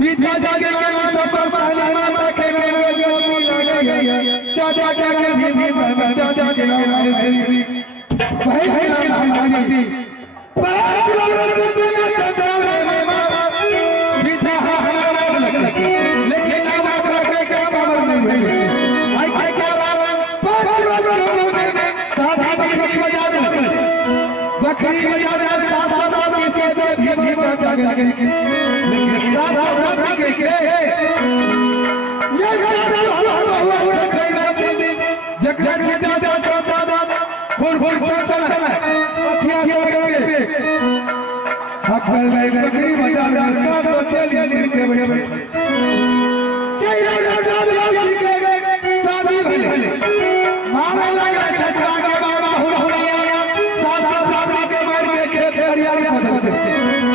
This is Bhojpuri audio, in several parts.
पिता जागे सब सानी माता के ज्योति लगे चाचा के भी चाचा के नाम श्री भाई भाई नाम भाई पांच लोग दुनिया संसार में पिता लेकिन नाम रखे के बाबर नहीं भेले आई क्या 5 वर्ष के मुझे साधा बकरी बजा दे साथ से भी चाचा के लेकिन साथ के ये जकरा छिटा सा दादा फुर संसन पथिया के हकल में बकरी बजा दे साथ चली लीड के बैठे चैला डाबला के शादी भले मारा लगा छटका के बाबा हुआ साथ के मार के खेत हरियाली बदल दे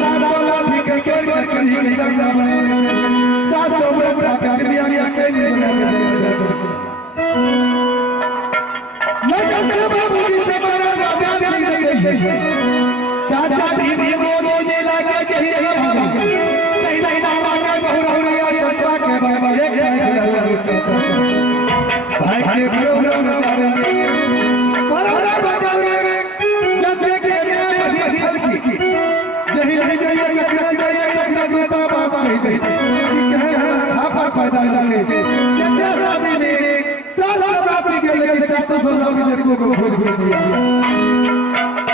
साथ लाठी के केर के चली के जगला बने साथ बड़ा के बिया के नहीं बना के बाबू जी से बड़ा प्यार से चाचा भी गोद में लाके जही नहीं मामा के बहु रहिया चाचा के बाबा एक चाचा भाई के बरोबर बजा रहे जब के मैं छलकी जही नहीं जाइए जकरा जाइए जकरा दूता बाबा नहीं दे कह रहा पर पैदा जाने क्या शादी में सारा बात के लिए साथ सोना भी को खोज दिया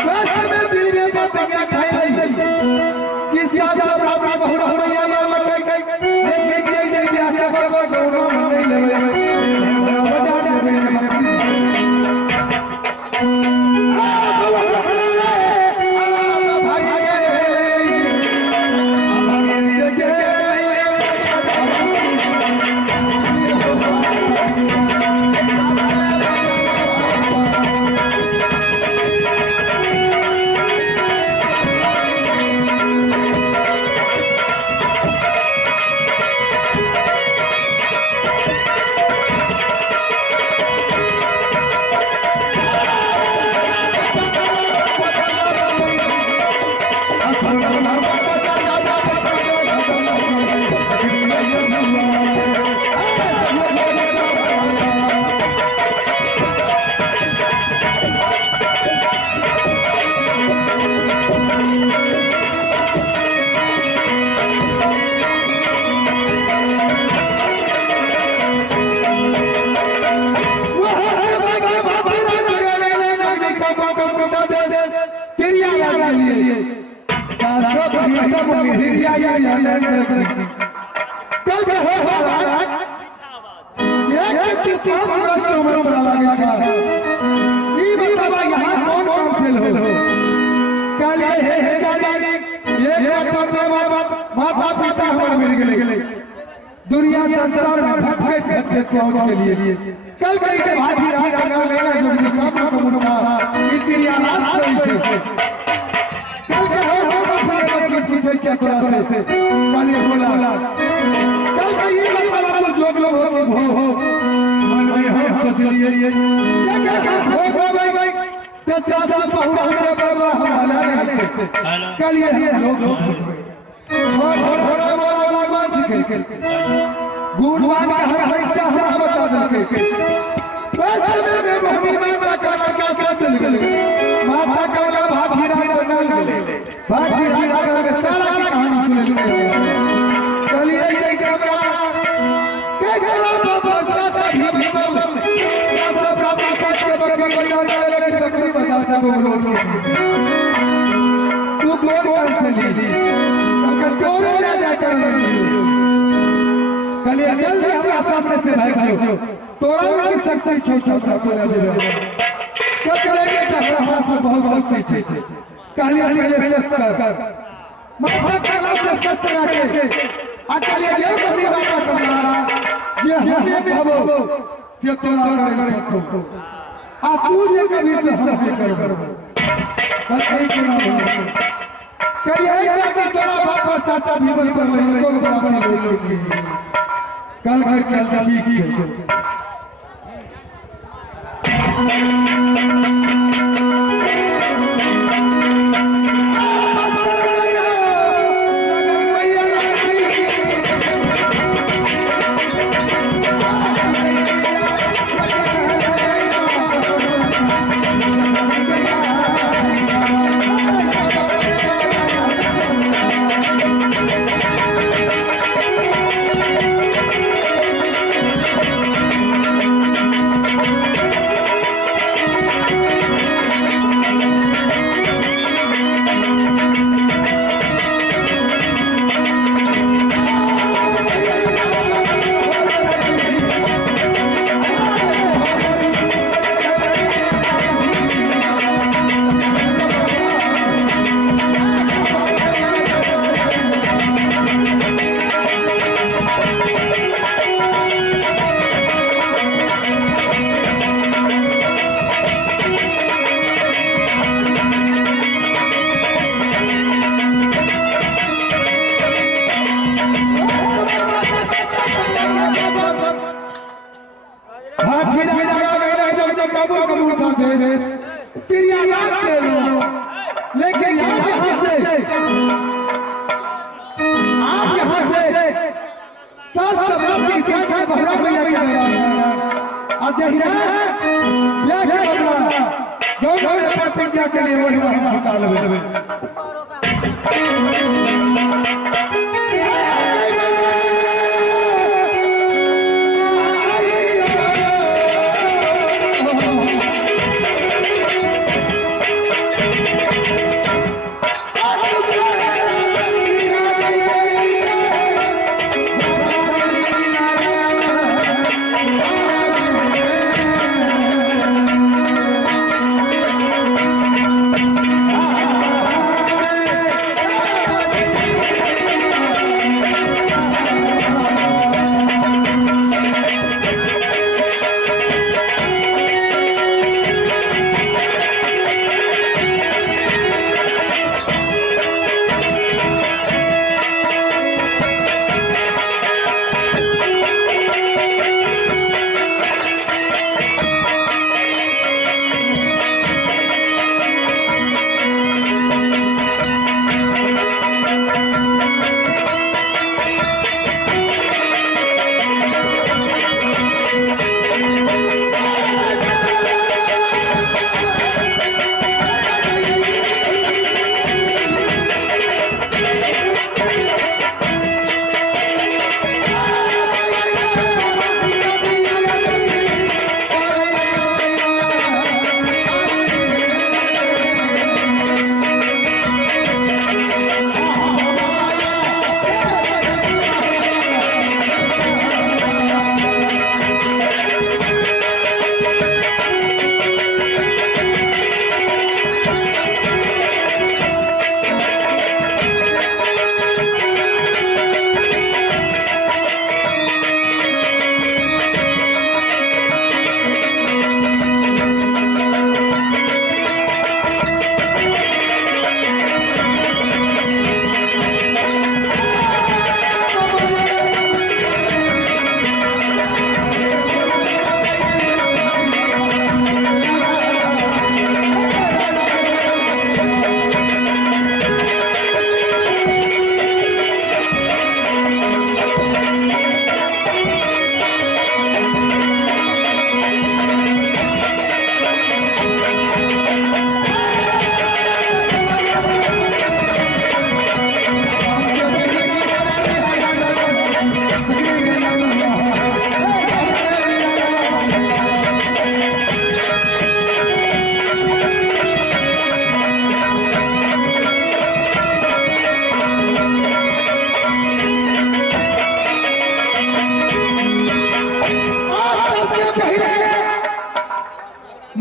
बस में दिल में बात क्या खाई कि साथ बात बहुत होया या कई देख के ये आके बाबा गौना नहीं लेवे बजा दे माता पिता हमारे मिल गए दुनिया संसार में भटके पहुंच के लिए कल कई के भाजी रात का नाम लेना जो काम को मुझा इतनी आवाज कोई से कल के हो अपने बच्चे पूछे चतुरा से कल ये बोला कल का ये मतलब तो जो लोग हो मन में हम सोच लिए क्या हो भाई तो साथ बहुरा से बड़ा हमारा नहीं कल ये लोग गुणवान का हर परीक्षा हम बता देंगे बस में मोहनी माता का सब मिल गए माता का भाभी रात बना ले भाभी रात कर सारा की कहानी सुन ले चलिए ये कैमरा के गला पर चाचा भी सब बाबा सच के बकरी बजा सब लोग तू कौन से ली तोरे ले जाकर कल जल्दी हमरा सामने से भाग तोरा की शक्ति छो छोटा तोरा देबे क्या करेंगे हमरा पास में बहुत शक्ति छे कहली पहले सत्य कर माथा कला से सत्य रखे अकल ये बड़ी बात तुम्हारा जे हमें कहबो से तोरा करे को आ तू जे कभी से हम भी करबो बस यही चुनाव करिए क्या तोरा बाप और चाचा भी बन कर ले को बराबर लोग कल भाई चल ठीक है हाथी लगा गए जो कबूल कबूल था दे तेरी आवाज से लेकिन यहाँ से आप यहाँ से सात शब्दों की साथ में भरा मिला के दरबार अजहिरा लेके बदला गौरव में प्रतिज्ञा के लिए वही हम झुका लेवे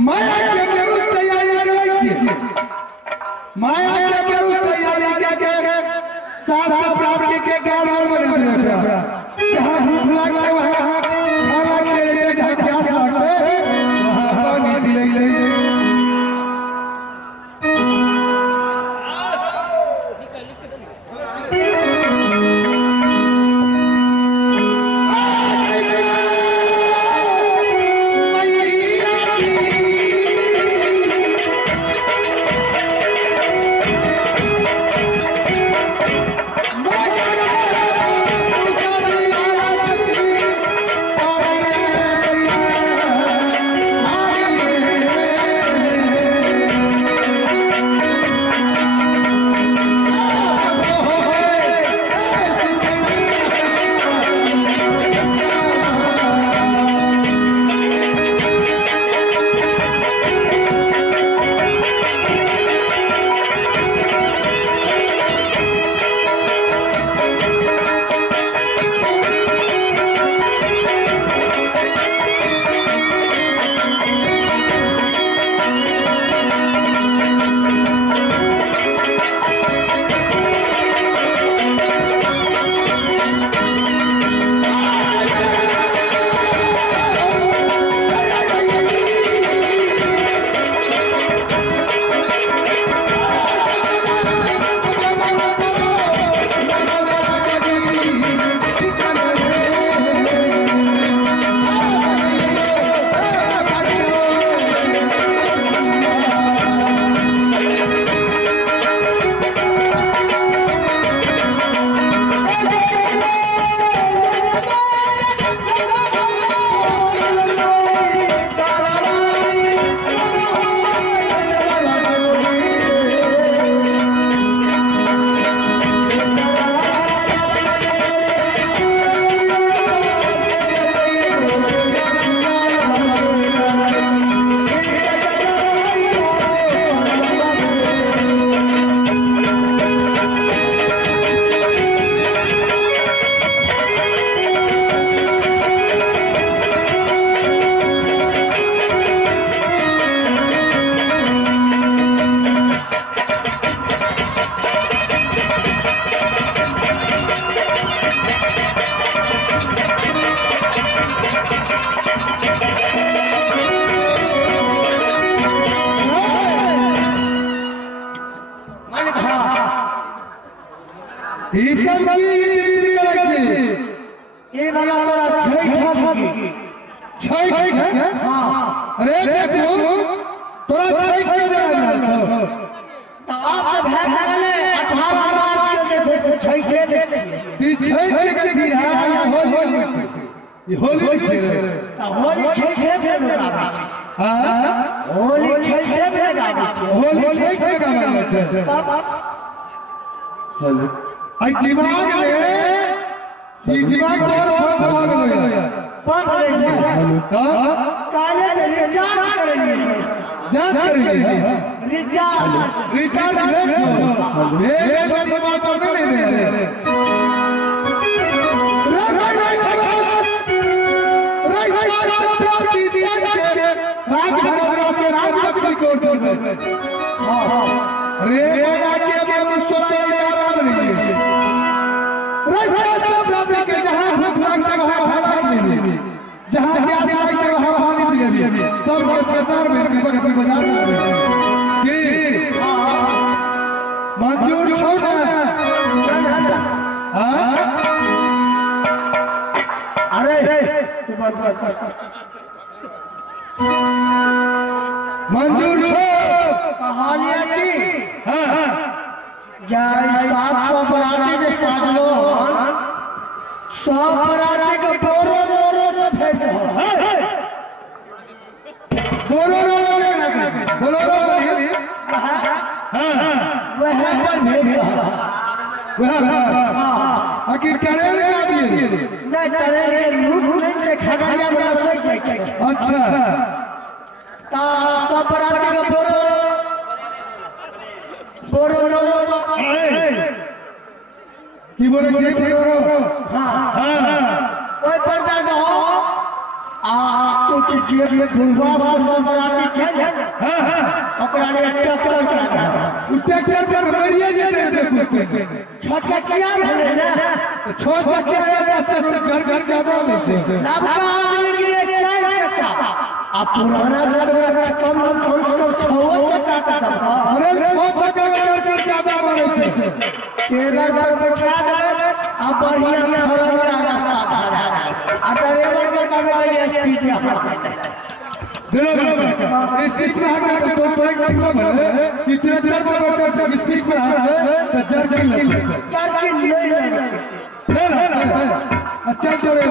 माया के विरुद्ध तैयारी करे छी माया के विरुद्ध तैयारी के साथ प्राप्ति के गाल बना देबे जहां भूख लागते वहां खाना के लिए जहां प्यास लागते वहां पानी पी ले ये वाला तोरा छठ है हाँ अरे देखो तोरा छठ के जरा मिलल छौ तो आप भए गेले 18 मार्च के जैसे छठे ने ई छठ के दिन है या होली छै ई होली छै तो होली छठे में लगाबै छै हां होली छठे में लगाबै छै होली छठ के गावल छै आई दिमाग में ई दिमाग तोर फट भ गेलै बंद रहे छै तो काले के रिचार्ज करेंगे जांच करेंगे रिचार्ज ले छो मेरे छोटी बात सब नहीं ले रे राजभर को रे माया के मनुष्य के जहाँ भूख लगता है वहाँ खाना मिले जहाँ प्यास लगता है वहाँ पानी मिले सब सरकार में की बाजार में कि मंजूर छो ना अरे तू बात कर मंजूर छो कहानियां की हाँ 700 बराती ने साजलो 100 बराती के बोरो से भेज दो बोलो वह पर भेज दो आखिर करेल का दिए नहीं करे के लूट नहीं से खगड़िया में लसक जाय छै अच्छा ता 100 बराती के बोरो लोगो की बोले से बोलो हां ओय पर दा दो कुछ जेब में बुढ़वा बराती छै हां ओकरा लिए ट्रैक्टर का दा उ ट्रैक्टर पर मरिए जेते देखो छचकिया भेले ना छो चक्का या से घर ज्यादा नहीं छै लाभ का आदमी के लिए 4 चक्का आ पुराना जमाना कम 6 चक्का का था अरे छो चक्का में ज्यादा मारे छै टेलर पर बैठा दे आ बढ़िया में हरल का रास्ता धारा आ ड्राइवर के काम लगे स्पीड में हट स्पीड में हट तो मतलब है कि ट्रैक्टर पर बैठकर स्पीड में हट तो जर्किन लगे जर्किन ले अच्छा चले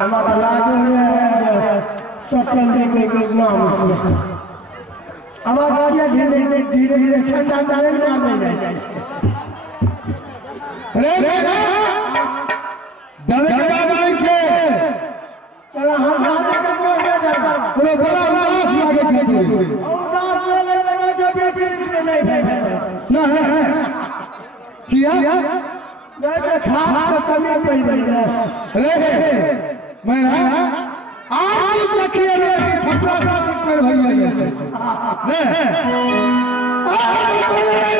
हमारा राजू है सत्यम जी के नाम से आवाज किया धीरे धीरे ठंडा डाले मार दे जाए अरे दादा के बात नहीं छे चला हम दादा के बोल दे पूरा बड़ा उदास लागे छे तू उदास लगे लगे जो बेटी में नहीं भेजे ना है किया नहीं तो खाद का कमी पड़ गई ना अरे मैं ना आज देखिए रे कि छपरा साथ पर भैया ने आज बोल रहे